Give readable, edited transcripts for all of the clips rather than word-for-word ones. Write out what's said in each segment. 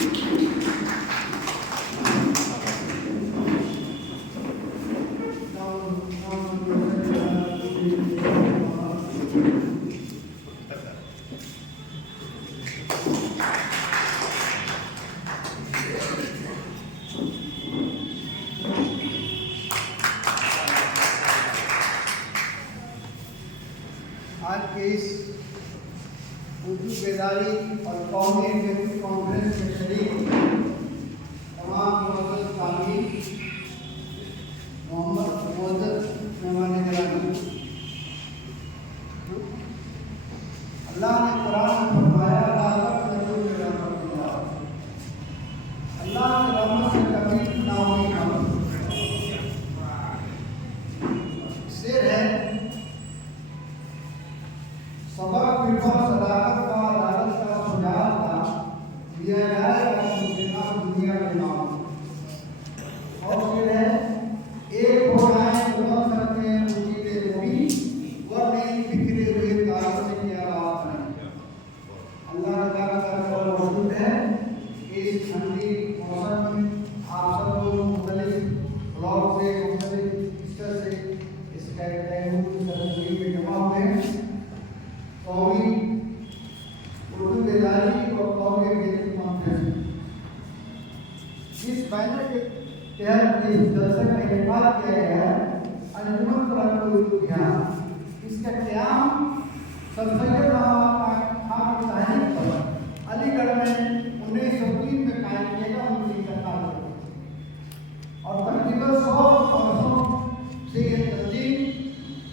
आज के इस उर्दू बेदारी और कौमी एग्जीक्यूटिव कॉन्फ्रेंस में शरीक तमाम मुअज़्ज़ज़ तालीम मुअज़्ज़ज़ मेहमान गिरामी, अल्लाह ने कुरान में फरमाया अल्लाह की रहमत से कभी ना हुई हम शेर है सबक विफल सदाकत का अदालत का सुजात का दिया जाएगा दुनिया के नाम और फिर है एक हो जाए तो बन सकते हैं मुझे भी वह नहीं बिखरे हुए तारों से क्या बात है। अल्लाह ताला का मौजूद है इस ठंडी मौसम में आप सब लोग मुख्तलिफ ब्लॉक से मुख्तलिफ स्तर से इस कैटेगरी में जमा हुए हैं। कौमी उर्दू बेदारी और कौमी एग्जीक्यूटिव कॉन्फ्रेंस इस बैनर के तहत इस जलसे का इनेकाद किया गया है अंजुमन तलब उर्दू ज्ञान। इसका क़याम सर सैयद रहमान खान की तहरीक पर अलीगढ़ में 1903 में कायम किया गया उनकी सरकार और तकरीबन 100 वर्षों से ये तंजीम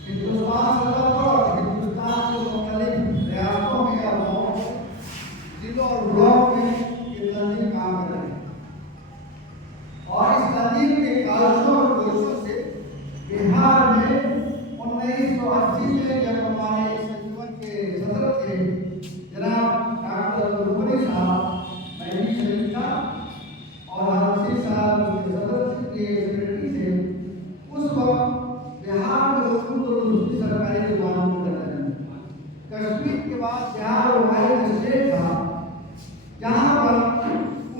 हिंदुस्तान सतह पर हिंदुस्तान के मुख्तलिफ रियासतों में और जिलों और ब्लॉक में ये तंजीम काम कर रही है और इस तंजीम के कालजों और कोशिशों से बिहार में 1980 में जब हमारे संजीवन के सदर थे जनाब डॉक्टर रुकनी साहब, महबूब शरीफ साहब और हरसी साहब के सदर के सेक्रेटरी थे, उस वक्त बिहार में उर्दू को दूसरी सरकारी जुबान में कर रहे हैं। कश्मीर के बाद बिहार और वाइड स्टेट था जहाँ पर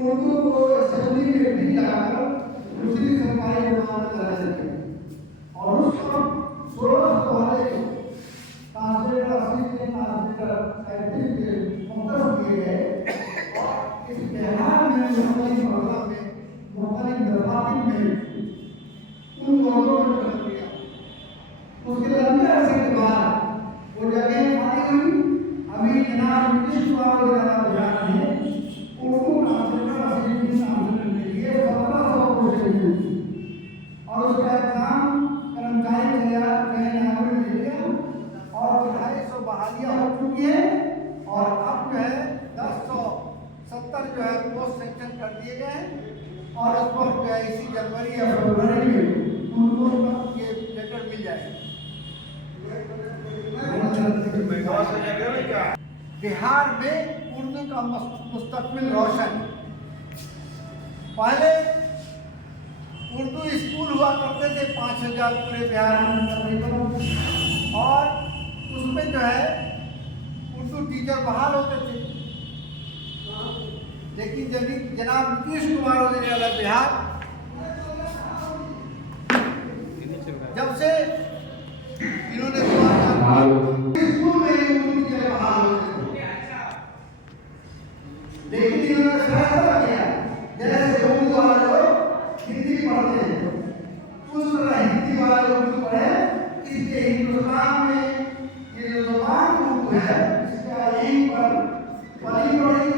उर्दू को असेंबली में भी लाकर दूसरी सरकारी जुबान में कर रहे थे और उस वक्त 16 पहले ट्रांसलेटर असिस्टेंट ट्रांसलेटर साइंटिस्ट के मुख्तस किए गए और इस बिहार में मुख्तलिफ मरला में मुख्तलिफ दरबार में उन लोगों ने कर दिया। उसके लंबे अरसे के बाद वो जगह खाली हुई। अभी जनाब नीतीश कुमार वगैरह बिहार में उर्दू ट्रांसलेटर असिस्टेंट ट्रांसलेटर के लिए 1700 पोस्टें मिली और उसका एग्जाम कर्मचारी तैयार ने लिया और 250 बहालियाँ हो चुकी है और अब जो है 1070 जो है पोस्ट सेक्शन कर दिए गए हैं और उस पर जो है इसी जनवरी या फरवरी में उनको ये लेटर मिल जाएगा। बिहार में उर्दू का मुस्तकबिल रोशन। पहले उर्दू स्कूल हुआ करते थे 5000 पूरे बिहार में तकरीबन और उसमें जो है उर्दू टीचर बहाल होते थे। लेकिन जनाब नीतीश कुमार वगैरह बिहार जब से इन्होंने स्कूल में उर्दू टीचर बहाल होते थे, लेकिन इन्होंने फैसला किया जैसे उर्दू वाले लोग हिंदी पढ़ते हैं उस तरह हिंदी वाले लोग पढ़े। इसलिए हिंदुस्तान में ये जो जुबान उर्दू है इसका यहीं पर पली पड़ी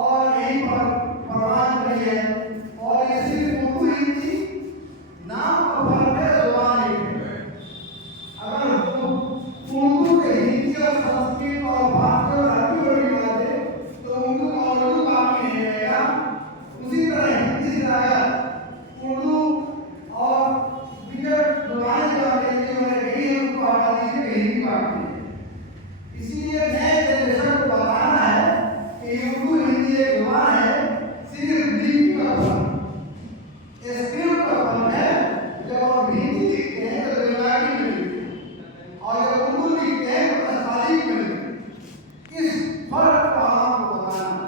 और यहीं पर परवान पड़ी है और ये सिर्फ उर्दू हिंदी नाम का फर्क है, जुबान एक है। अगर उर्दू के हिंदी और संस्कृत और फारसी और अरबी बोली जाते तो उर्दू का उर्दू बाकी नहीं रहेगा। उसी तरह हिंदी से अगर उर्दू और बिगड़ जुबान जो अंग्रेजी में रही है उनको हटा दीजिए, हिंदी बाकी है। इसीलिए नए जनरेशन को बताना है कि उर्दू हिंदी एक जुबान है, सिर्फ लिपि का फर्क स्क्रिप्ट का फर्क है। जब आप हिंदी लिखते हैं तो देवनागरी में लिखते हैं और जब उर्दू लिखते हैं तो तस्लीफ में लिखते हैं। इस फर्क को आपको बताना।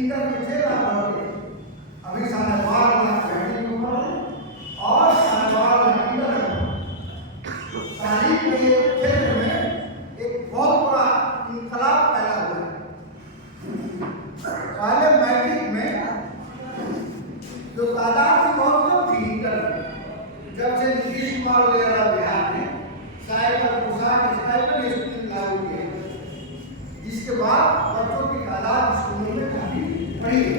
इंटर में 6 लाख भर के अभी 12.5 लाख बैटरी के ऊपर है और 12.5 लाख इंटर है। तालीम के क्षेत्र में एक बहुत बड़ा इनकलाब पैदा हुआ है। पहले मैट्रिक में जो तादाद से बहुत कम थी इंटर में, जब से नीतीश कुमार वगैरह बिहार में साइकिल पोशाक स्टाइपेंड स्कूल लागू किए, जिसके बाद बच्चों की तादाद स्कूलों में काफी बढ़ी है।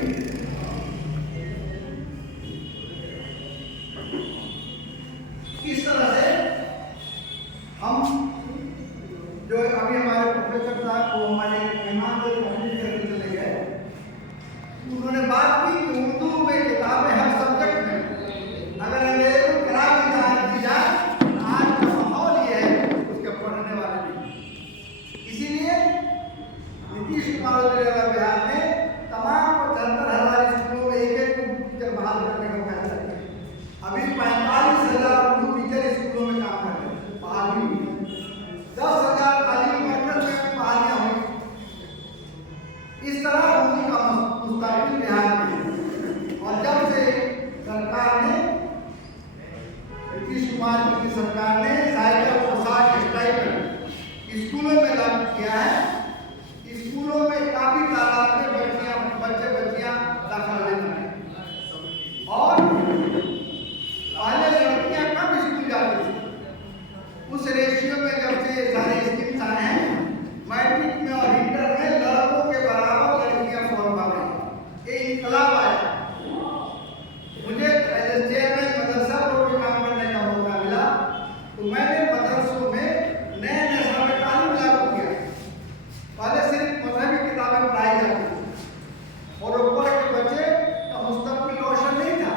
इस तरह से हम जो अभी हमारे प्रोफेसर साहब को हमारे मेहमान चले गए, उन्होंने बात की कि उर्दू में किताबें हर सब्जेक्ट में अगर अंग्रेजी को करा दी जाए, आज का माहौल ये है उसके पढ़ने वाले नहीं। इसीलिए नीतीश कुमार बिहार ने तमाम 75,000 स्कूलों में एक टीचर बहाल करने का फैसला किया। अभी 45,000 उर्दू टीचर स्कूलों में काम कर रहे हैं, बहाल भी 10,000 तालीमी मरकज में बहालियां हुई। इस तरह उर्दू का मुस्तकबिल बिहार में, और जब से सरकार ने नीतीश कुमार की सरकार ने साइकिल पोशाक स्टाइपेंड स्कूलों में लागू किया है, स्कूलों में काफी तादाद में बच्चियां दाखिला ले रहे हैं। और पहले लड़कियां कम स्कूल जाती थी, उस रेशियो में जब से सारे स्कीम्स आए हैं, मैट्रिक में और इंटर में लड़कों के बराबर लड़कियां फॉर्म भर रही हैं। ये इनकलाब आया। मुझे चेयरमैन मदरसा बोर्ड में काम करने का मौका मिला, तो मैंने मदरसों में नए नशा में तालीम लागू किया। पहले सिर्फ मजहबी किताबें पढ़ाई जाती थी और ऊपर के बच्चे का मुस्तकबिल रोशन नहीं था।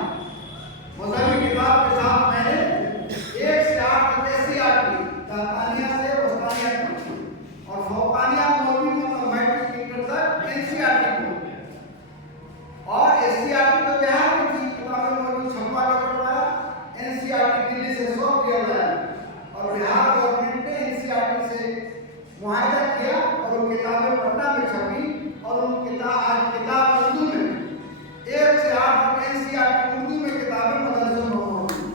मजहबी किताब के साथ मैंने 1 से 8 तक SCRT तानिया से वस्तानिया तक और फौकानिया मौलवी मतलब मैट्रिक इंटर तक NCERT को, और SCRT तो बिहार में थी, किताबें मौलवी छपवा के पढ़वाया। NCERT दिल्ली से सॉफ्ट किया गया और बिहार गवर्नमेंट ने NCERT से मुआहदा किया और वो किताबें पटना में छपी। और उन किताब उर्दू में 1 से 8 तक NCERT उर्दू में किताबें मदरसों में मौजूद,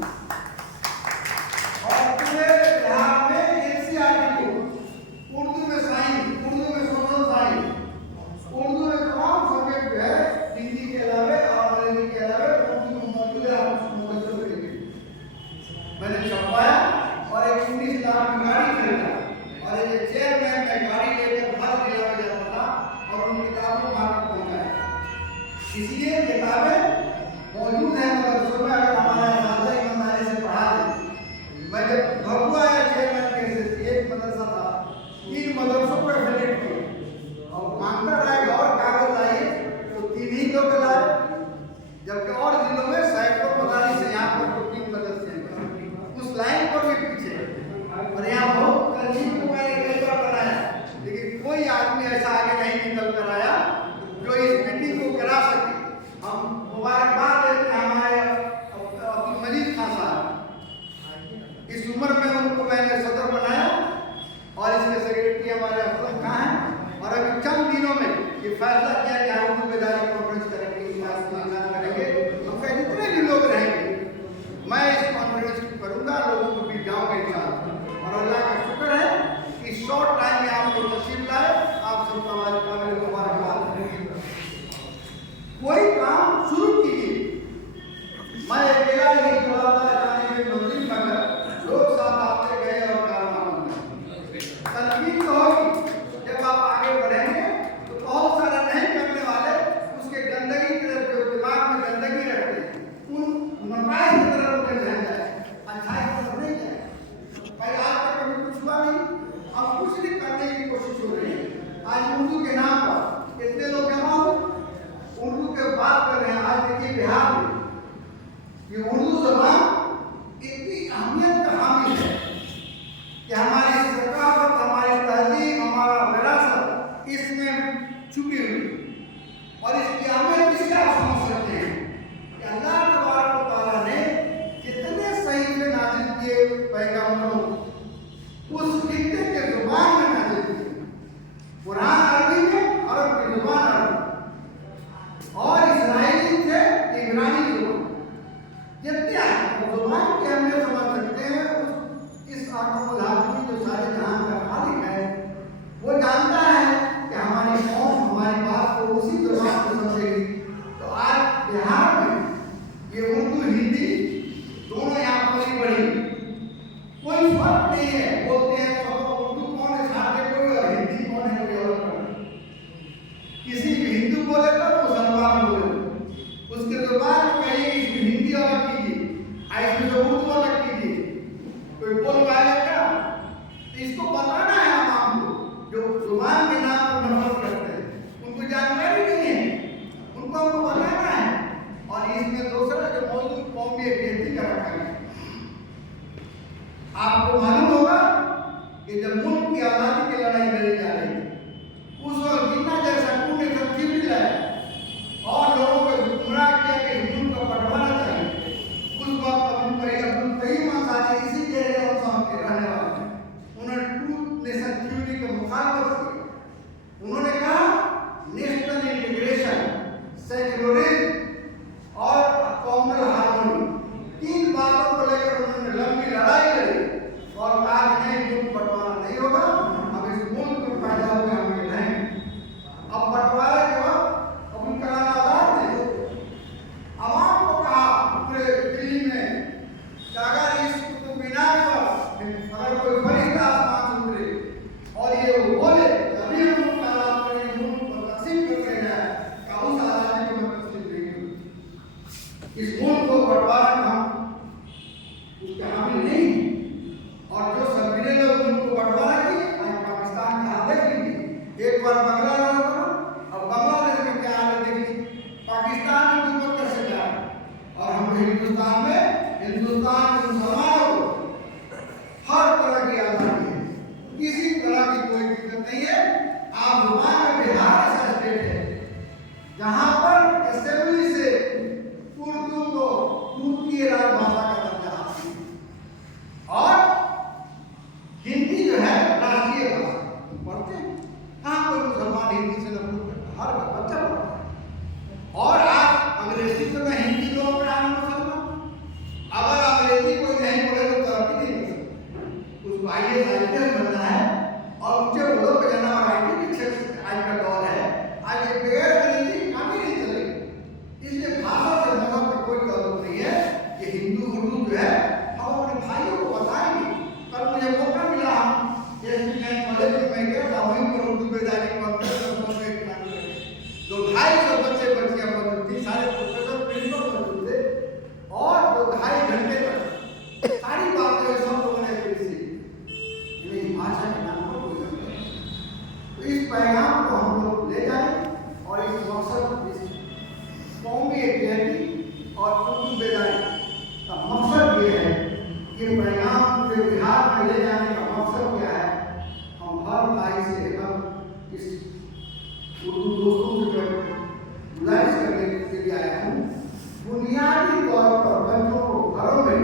और पूरे बिहार में NCERT को उर्दू में साइंस, उर्दू में सोशल साइंस, उर्दू में तमाम सब्जेक्ट जो है हिंदी के अलावा और अंग्रेजी के अलावा उर्दू में मौजूद है। मैंने छपवाया और एक 19 लाख में गाड़ी खरीदा और एक चेयरमैन में गाड़ी लेकर हर जिला में जाता था और उन किताबों को मार्केट पहुंचाया। इसलिए किताबें मौजूद हैं मदरसों में, अगर हमारा साझा ईमानदारी से पढ़ा दें। मैं जब भगुआ आया चेयरमैन के एक मदरसा था, 3 मदरसों को एफिलिएट किया और मांगता रहेगा और कागज लाइए, तो 3 ही लोग लाए, जबकि और जिलों में सैकड़ों मदारिस से यहाँ पर 3 मदरसे उस लाइन पर भी पीछे। और यहाँ बहुत तंजीम को मैंने कई बार बनाया, लेकिन कोई आदमी ऐसा आगे नहीं निकल कर आया जो इस मीटिंग को करा सके। हम मुबारकबाद देते हैं हमारे अब्दुल मजीद खान साहब, इस उम्र में उनको मैंने सदर बनाया और इसके सेक्रेटरी हमारे असलम खान हैं। और अभी चंद दिनों में ये फैसला किया कि हम उनको बेदारी कॉन्फ्रेंस करेंगे, इस बात को ऐलान करेंगे। हम जितने भी लोग रहेंगे मैं इस कॉन्फ्रेंस को करूंगा, लोगों को भी जाऊंगा इंशाअल्लाह। और अल्लाह का शुक्र है कि शॉर्ट टाइम में आप लोग तशरीफ लाए, आप सबका मुबारकबाद। कोई काम शुरू कीजिए, मैं अकेला नहीं चलाता जाने में मंदिर, मगर लोग साथ आते गए और कारनामा तनकीद तो होगी। जब आप आगे बढ़ेंगे तो बहुत सारा नहीं करने वाले उसके गंदगी की तरफ, जो दिमाग में गंदगी रखते हैं, उन नमाज की तरफ उन्हें ध्यान जाए, अच्छाई की तरफ नहीं जाए। भाई आज तक कभी कुछ हुआ नहीं, अब कुछ नहीं करने की कोशिश हो रही है। आज उर्दू के नाम पर इतने लोग जमा हो, उर्दू के बात कर रहे हैं। आज देखिए बिहार में ये उर्दू ज़बान इतनी अहमियत का हामिल है कि हमारी सकाफत, हमारी तहजीब, हमारा विरासत इसमें छुपी हुई। और इसकी अहमियत इससे आप समझ सकते हैं कि अल्लाह तबारक व तआला ने कितने सही से नाजिल किए पैगंबरों, उस खित्ते के जुबान में नाजिल किए। कुरान अरबी में, अरब की जुबान अरबी, मुसलमान के नाम पर नफरत करते हैं, उनको जानकारी नहीं है, उनको हमको बनाना है। और इसमें दूसरा जो मौजूद कौमी बेइज्जती का रखा है। आपको मालूम होगा कि जब मुल्क की आज़ादी की लड़ाई लड़ी जा रही थी, उस वक्त जिन्ना जैसा ने तब्दीली लाया और लोगों को गुमराह किया कि मुल्क को बंटवाना चाहिए। उस वक्त अब्दुल करीम आज़ादी इसी जगह के रहने वाले हैं, उन्होंने टू नेशन थ्योरी के मुखालफत की। उन्होंने कहा नेशनल इंटीग्रेशन, सेक्युलरिज्म और कॉमनल हार्मनी, तीन बातों को लेकर उन्होंने लंबी लड़ाई लड़ी और कहा कि नहीं, मुल्क बंटवारा नहीं होगा, अब इस मुल्क में पैदा हुए हम ये नहीं। अब बंटवारे के वक्त अब्दुल कलाम आजाद ने आवाम को कहा पूरे दिल्ली में कि अगर इस कुतुब मीनार पर अगर कोई फरिश्ता आसमान से उतरे और ये बोले अभी मुल्क आजाद करेंगे, मुल्क को तकसीम कर जाए, का उस आजादी को मैं तस्लीम नहीं करूँ। इस मुल्क को बंटवारा उसके हामिल नहीं। और जो सभी लोग मुल्क को बंटवारा किए, आज पाकिस्तान का हाल देख लीजिए। एक बार बांग्लादेश करो, अब बांग्लादेश में क्या हाल है देखिए, पाकिस्तान में गुर्बत कैसे जा रहा है, और हम हिंदुस्तान में, हिंदुस्तान के मुसलमानों को हर तरह की आज़ादी है, किसी तरह की कोई दिक्कत नहीं है। आप जुबान में बिहार ऐसा स्टेट है जहां पर असेंबली से उर्दू को तुर्की राजभाषा का दर्जा हासिल है और हिंदी जो है राष्ट्रीय भाषा। पढ़ते हैं कहाँ कोई मुसलमान हिंदी से नफरत करता है? हर बच्चा पढ़ता है। और आप अंग्रेजी तो मैं हिंदी लोगों में आना मुसलमान, अगर अंग्रेजी कोई नहीं बोले तो तरक्की नहीं कर सकता। उसको IAS बनना है और मुझे बोलो कि जनाब IT शिक्षक आज का दौर है, आज एक बगैर अंग्रेजी काम ही नहीं चलेगी। इसलिए भाषा से मजहब का कोई ताल्लुक नहीं है। ये हिंदू उर्दू जो है हम अपने भाइयों को बताएंगे। कल मुझे मौका मिला, कॉलेज में गया था, वहीं पर उर्दू बेदारी जो 250 बच्चे बच्चियां मौजूद थी, सारे प्रोफेसर प्रिंसिपल मौजूद थे और वो 2.5 घंटे तक सारी बातें सब लोगों ने इस भाषा के नाम पर कोई। तो इस पैगाम को हम लोग ले जाएं और इस मकसद, इस कौमी एकजुटता और उर्दू बेदारी का मकसद ये है कि पैगाम पूरे बिहार में ले जाने का मकसद क्या है। हम हर भाई से हम इस उर्दू दोस्तों से गुजारिश करने के लिए आया हूँ, बुनियादी तौर पर बच्चों को घरों में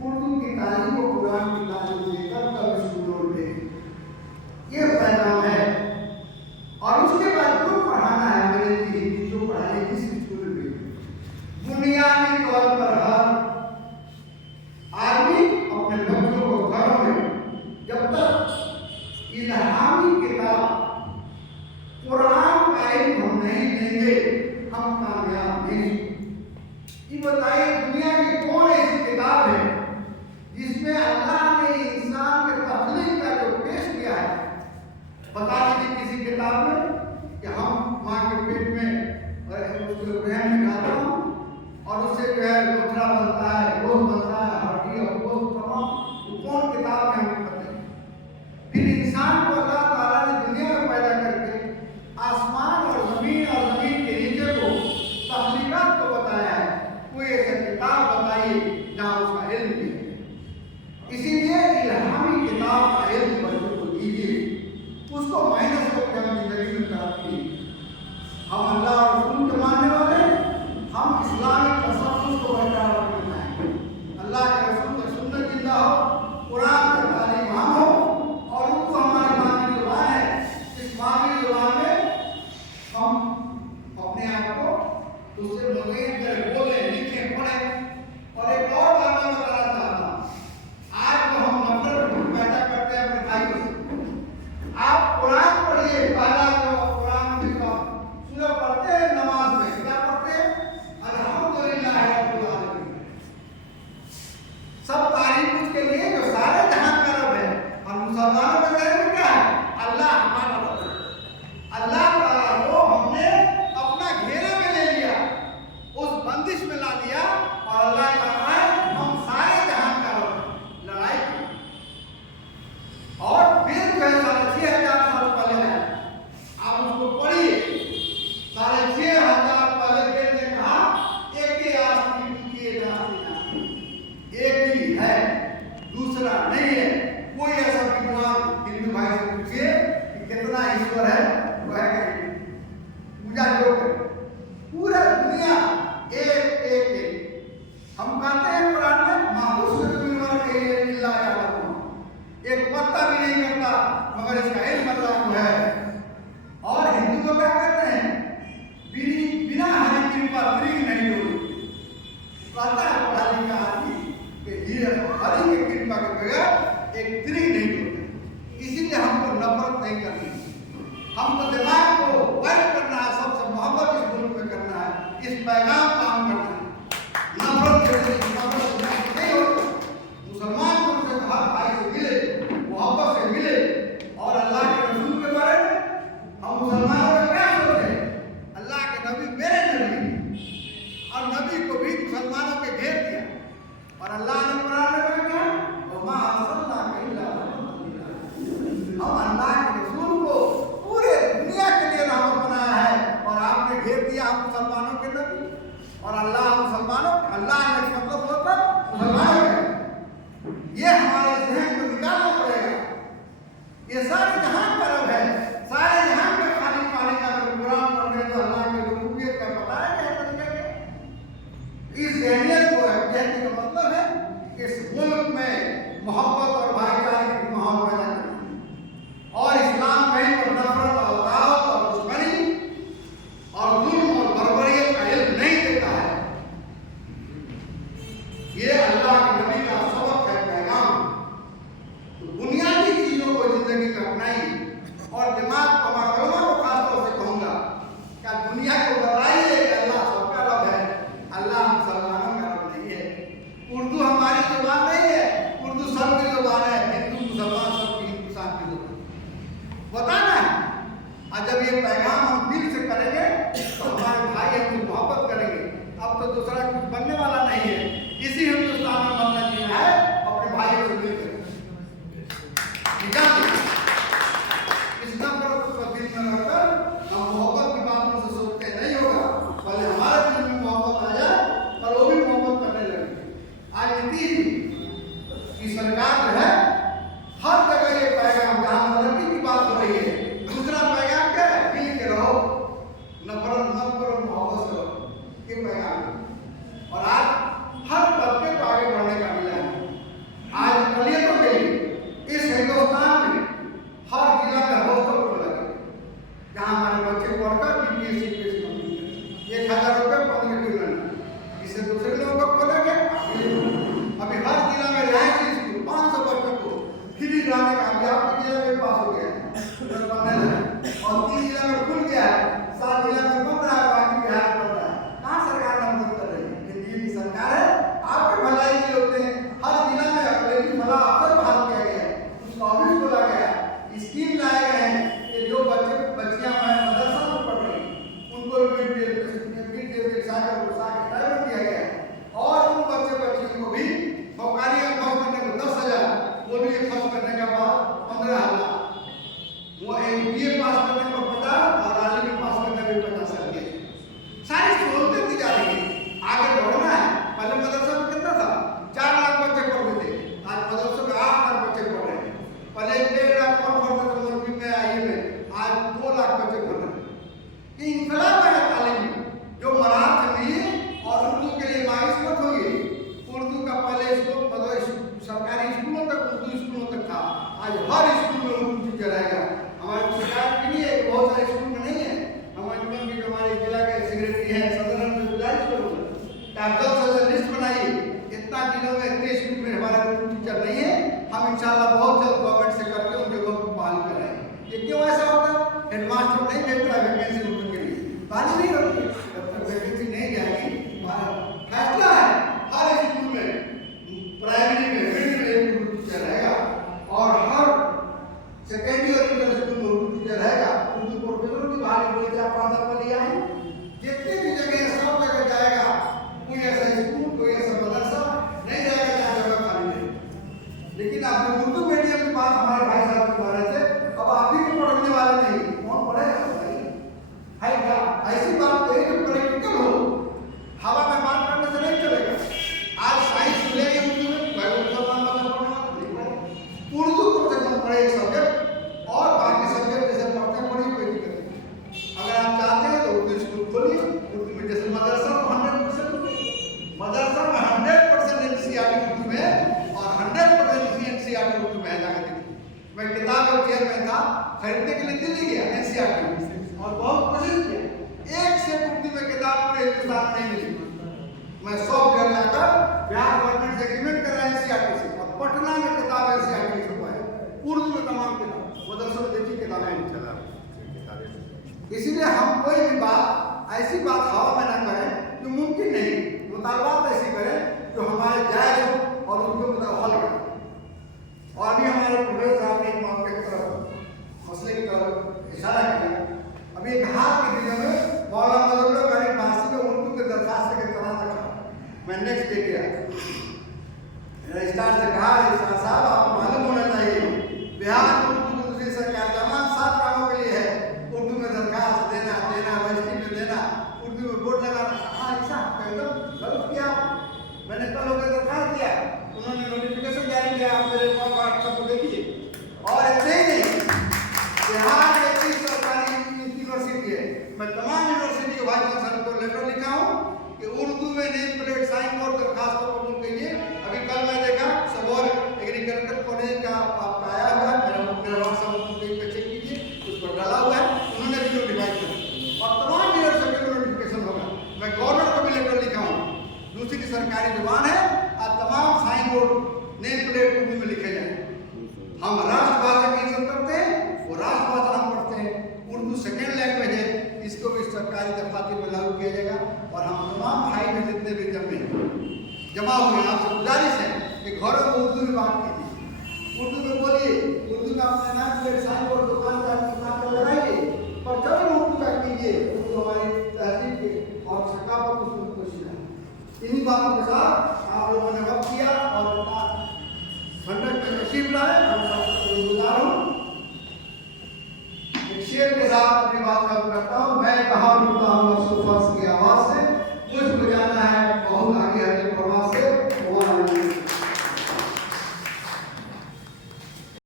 उर्दू की तालीम को कुरान की तालीम देकर कभी स्कूलों में ये पैगाम है। और उसके बाद जो पढ़ाना है अंग्रेजी हिंदी जो पढ़ाए किसी स्कूल में, बुनियादी तौर पर हर आदमी अपने बच्चों को घरों में जब तक इल्हामी किताब कुरान का इल्म हम नहीं देंगे, हम कामयाब नहीं। ये बताइए दुनिया की कौन ऐसी किताब है जिसमें अल्लाह ने इंसान के तख्लीक का जो पेश किया है, बता दीजिए किसी किताब में कि हम माँ के पेट में उसको रहन निकालता हूँ और उससे जो है लोथरा बनता है, गोश्त बनता है, हड्डी और गोश्त तमाम, वो कौन किताब में हमें पता है। फिर इंसान को अल्लाह ताला ने दुनिया में पैदा करके आसमान और जमीन के नीचे को तख्लीकात को बताया है, कोई ऐसा किताब बताइए जहाँ उसका इल्म भी है। इसीलिए इल्हामी किताब का इल्म बच्चों को दीजिए, उसको माइनस करके हम जिंदगी में तरक्की। हम अल्लाह और रसूल के मानने वाले, हम इस्लामिक तसव्वुफ को बरकरार रखना है। अल्लाह के रसूल की सुन्नत जिंदा हो, कुरान का तालीम आम हो और उनको हमारी मादरी जुबान है। इस मादरी जुबान में हम अपने आप को उससे मुगैर कर बोले, लिखे, पढ़े। और एक और बात मैं बताना चाहता हूँ, आज जो हम नफरत पैदा करते हैं अपने भाइयों से, आप कुरान पढ़िए, पहला जो कुरान में सूरह पढ़ते हैं नमाज में क्या पढ़ते हैं, अल्हम्दुलिल्लाह पैगाम काम करना है। नफरत नहीं हो, मुसलमान को उनसे हर भाई से मिले, मोहब्बत से मिले। और अल्लाह के रसूल के बारे में हम मुसलमानों में क्या सोचते हैं? अल्लाह के नबी मेरे नबी, और नबी को भी मुसलमानों के घेर दिया। और अल्लाह ने कुरान में कहा वमा अरसलनाका इल्ला रहमतन, हम अल्लाह के रसूल को पूरे दुनिया के लिए रहमत बनाया है। और आपने घेर दिया हम मुसलमानों के नबी। और अल्लाह मुसलमानों, अल्लाह ने मतलब होता मुसलमानों के, ये हमारे जहन को निकालना पड़ेगा। ये सारे जहान का रब है, सारे जहान के खालिक मालिक का कुरान पढ़ने तो अल्लाह के रुबूबियत का पता है क्या तरीके। इस जहनियत को कहने का मतलब है कि इस मुल्क में मोहब्बत और भाईचारे की माहौल पैदा करना, और इस्लाम कहीं पर नफरत और दावत और दुश्मनी और जुल्म और बर्बरियत का इल्म नहीं देता है। ये अल्लाह के नबी का सबक है, पैगाम। तो बुनियादी चीजों को जिंदगी में अपनाइए। और दिमाग को, मकलमा को खासतौर से कहूँगा क्या दुनिया को बताइए कि अल्लाह सबका रब है, अल्लाह मुसलमानों का रब नहीं है। उर्दू हमारी जुबान नहीं है, उर्दू सबकी जुबान है, हिंदू मुसलमान सबकी हिंदुस्तान की जुबान बताना है। और जब ये पैगाम हम दिल से करेंगे तो हमारे भाई हमसे मोहब्बत करेंगे। अब तो दूसरा कुछ बनने वाला नहीं है, इसी हिंदुस्तान में बनना जीना है, अपने भाइयों से मिलकर। इस नफरत को दिल में रखकर हम मोहब्बत की बातों से सोचते नहीं होगा, भले हमारे दिल में मोहब्बत आ जाए और वो भी मोहब्बत करने लगे। आज नीतीश की सरकार जो है हर जगह ये पैगाम, जहां तरक्की की बात हो रही है, दूसरा पैगाम क्या है? मिल के रहो, नफरत मत करो, मोहब्बत से रहो, ये पैगाम। और आज हर तबके को आगे बढ़ने का मिला है। आज अकलियतों के लिए इस हिंदुस्तान में हर जिला में हॉस्टल खुला है, जहाँ हमारे बच्चे पढ़कर बीपीएससी पेश करते हैं। 1000 रुपये 15 किलो, इससे दूसरे लोगों को खोलेंगे। अभी हर जिला में रिहायशी स्कूल 500 बच्चों को फ्री रहने का, अभी आपके जिला में पास हो गया है और 3 जिला में खुल गया है, 7 जिला में बन रहा है, बाकी बिहार में बन रहा है। कहाँ सरकार ने मदद कर रही है? एनडीए की सरकार है, आपके भलाई के होते हैं। हर जिला में अपने भला अफसर बहाल किया गया है, उसका ऑफिस खोला गया है, स्कीम लाए गए हैं कि जो बच्चे बच्चियां मदरसा में पढ़ रही उनको मिड डे मील सागर दिया गया है। और उन बच्चे बच्चियों को भी बौकानी का खर्च करने को 10,000, वो भी खर्च करने के बाद 15,000, वो बीए पास करने को 50 और आलिमी पास करने में 50,000 दिए। सारी सहूलतें दी जा रही है, आगे बढ़ना है। पहले मदरसा में कितना था? 4 लाख बच्चे पढ़ते थे, आज मदरसा में 8 लाख बच्चे पढ़ रहे हैं। पहले 1.5 लाख पढ़ते थे मौलवी में, आइए में, आज 2 लाख बच्चे पढ़ रहे हैं। ये इंकलाब है तालीम में, जो मराहत से मिली। और उर्दू के लिए मायूस मत होइए, उर्दू का पहले स्कूल सरकारी स्कूलों तक, उर्दू स्कूलों तक था, आज हर स्कूल में उर्दू टीचर आएगा। हमारे सरकार के लिए बहुत सारे स्कूल में नहीं है। हमारे जीवन की हमारे जिला के सेक्रेटरी है, सदर में गुजारिश करूँगा कि आप 10,000 लिस्ट बनाइए। इतना जिलों में, इतने स्कूल में हमारा उर्दू टीचर नहीं है। हम इंशाल्लाह बहुत जल्द गवर्नमेंट से करके उन जगहों को बहाल कराएंगे। ये क्यों ऐसा होता है? हेडमास्टर नहीं भेजता है वैकेंसी उर्दू के लिए, बहाली नहीं होती, जब तक वैकेंसी नहीं जाएगी। फैसला है हर स्कूल में, प्राइमरी में, मिडिल में एक उर्दू टीचर रहेगा, और हर सेकेंडरी और इंटर स्कूल में उर्दू टीचर रहेगा। उर्दू प्रोफेसरों की बहाली बोले क्या 5 साल में लिया है, जितनी भी जगह सब जगह जाएगा। कोई ऐसा स्कूल, कोई ऐसा मदरसा नहीं जाएगा जहाँ जगह खाली नहीं। लेकिन आप जो उर्दू मीडियम की बात हमारे भाई साहब बता रहे थे, अब आप ही भी पढ़ने वाले नहीं, कौन पढ़ेगा? है क्या ऐसी बात है जो प्रैक्टिकल हो, हवा में बात करने से नहीं चलेगा। आज साइंस मिलेगी उर्दू में, उर्दू को से कम पढ़े एक सब्जेक्ट, और बाकी सब्जेक्ट जैसे पढ़ते हैं बड़ी कोई दिक्कत नहीं। अगर आप चाहते हैं तो उर्दू स्कूल खोलिए। उर्दू में जैसे मदरसा में 100% मदरसा में 100% एनसीईआरटी उर्दू में है, और 100% एनसीईआरटी उर्दू में है। जाकर देखिए, मैं किताब और चेयर में था, खरीदने के लिए दिल्ली गया एनसीईआरटी, और बहुत कोशिश किया, एक से उर्दू में किताब पूरे हिंदुस्तान में नहीं मिली। मैं 100 घर जाकर बिहार गवर्नमेंट से एग्रीमेंट कर रहा है एनसीईआरटी से, और पटना में किताब एनसीईआरटी छपा है, उर्दू में तमाम किताब, मदरसों में देखिए किताबें नहीं चला। इसीलिए हम कोई भी बात, ऐसी बात हवा में ना करें जो जो मुमकिन नहीं, मुतालबात ऐसी करें जो हमारे जायज हो और उनको मतलब हल करें। और अभी हमारे प्रोफेसर साहब ने एक मौके की तरफ मसले की तरफ इशारा किया। अभी एक हाल के दिनों में मौलाना मजहरुल्लाह गरीब फारसी में उर्दू के दरखास्त के तरह रखा, मैं नेक्स्ट डे गया, रजिस्ट्रार से कहा रजिस्ट्रार साहब आपको मालूम होना चाहिए बिहार उर्दू की दूसरी सरकार तमाम 7 कामों के लिए है, उर्दू में दरखास्त देना, रजिस्ट्री में देना, उर्दू में बोर्ड लगाना। हाँ ऐसा एकदम गलत किया, मैंने कल होकर दरखास्त दिया, उन्होंने नोटिफिकेशन जारी किया, आप मेरे व्हाट्सएप को देखिए। और ऐसे ही नहीं, बिहार ऐसी सरकारी यूनिवर्सिटी है, मैं तमाम यूनिवर्सिटी के वाइस चांसलर को लेटर लिखा हूँ कि उर्दू में नेम प्लेट साइन बोर्ड दरखास्त को कबूल कीजिए। अभी कल मैं देखा सबौर एग्रीकल्चर कॉलेज का आपका आया हुआ है, मेरा व्हाट्सएप पे चेक कीजिए, उस पर डाला हुआ है, उन्होंने भी नोटिफाई किया और तमाम यूनिवर्सिटी में नोटिफिकेशन होगा। मैं गवर्नर को भी लेटर लिखा हूँ, दूसरी की सरकारी जुबान है, आज तमाम sign board name plate Urdu में लिखे जाए। हम राष्ट्रभाषा की इज्जत करते हैं, वो राष्ट्रभाषा हम पढ़ते हैं, उर्दू सेकेंड लैंग्वेज है, इसको भी सरकारी दफातर में लागू किया जाएगा। और हम तमाम भाई में जितने भी जमा हुए आपसे गुजारिश है कि घरों में उर्दू में बात कीजिए, उर्दू में बोलिए, उर्दू में अपने नाम प्लेट साइन बोर्ड दुकान पर लगाइए, पर जब उर्दू का कीजिए तो हमारी तहजीब के और सकाफत उसमें खुशी है। इन्हीं बातों के साथ आप लोगों ने वक्त किया और खंडक में तशरीफ लाए, हम सबको गुजार हूँ। एक शेर के साथ अपनी बात करता हूँ।